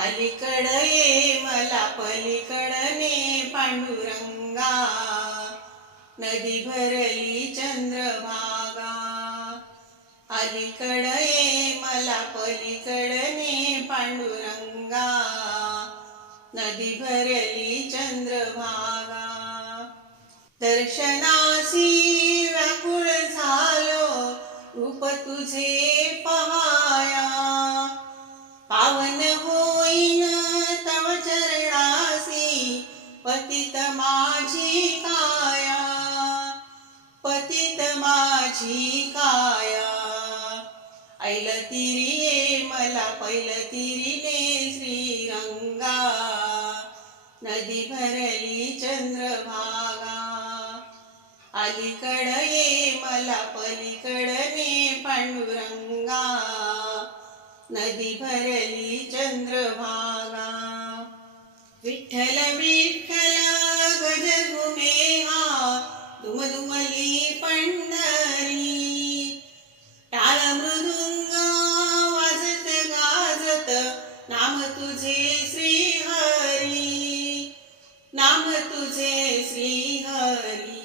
अलीकड ये मला पलीकडने पांडुरंगा, नदी भरली चंद्रभागा. अलीकड ये मला पलीकडने पांडुरंगा, नदी भरली चंद्रभागा. दर्शनासी व्याकुळ झालो रूप तुझे पहाया, पावन होईन तव चरणासी पतित माझी काया, पतित माझी काया. ऐलतिरी ये मला पैलतिरीने श्रीरंगा, नदी भरली चंद्रभागा. अलीकड ये मला पलीकडने पांडुरंगा, नदी भरली चंद्रभागा. विठ्ठल विठ्ठल गज घुमे हा दुमदुमली पंढरी, टाळ मृदुंग वाजत गाजत नाम तुझे श्रीहरी, नाम तुझे श्रीहरी.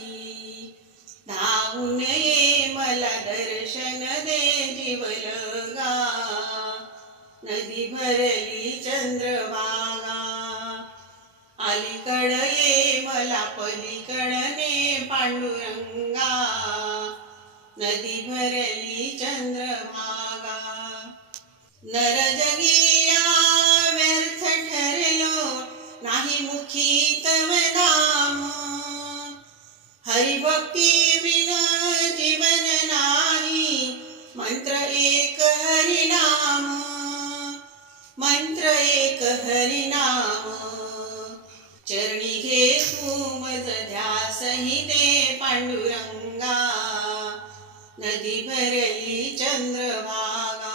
धावून ये मला दर्शन दे जीवलगा, नदी भरली चंद्रभागा. अलीकड ये मला पलीकडने पांडुरंगा, नदी भरली चंद्रभागा. नरजगिया व्यर्थ ठरलो नाही मुखी तव नाम, हरिभक्ती विना जीवन नाही मंत्र एक हरिनाम, मंत्र एक हरिनाम. चरणी घे तू मज ध्यास हि दे पांडुरंगा, नदी भरली चंद्रभागा.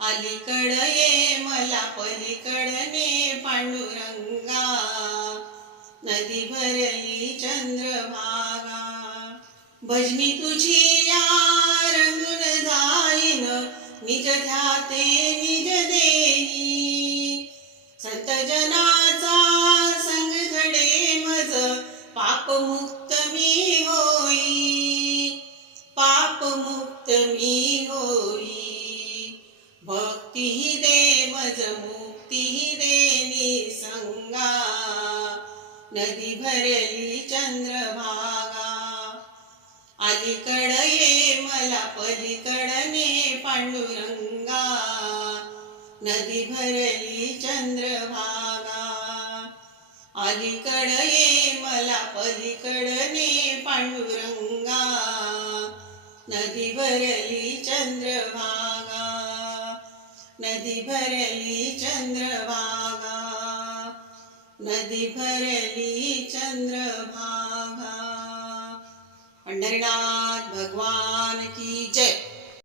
अलीकड ये मला पलीकडने पांडुरंगा, नदी भरली चंद्रभागा. भजनी तुझी या रंगून जाईन निज ध्याते निज देही, संत जनाचा संग घडे मज पापमुक्त मी होई, पापमुक्त मी होई. भक्ती दे मज मुक्ती दे निसंगा, नदी भरली चंद्रभागा. अलीकड ये मला पलीकडने पांडुरंगा, नदी भरली चंद्रभागा. अलीकड ये मला पलीकडने पांडुरंगा, नदी भरली चंद्रभागा, नदी भरली चंद्रभागा, नदी भरली चंद्रभागा. पंढरीनाथ भगवान की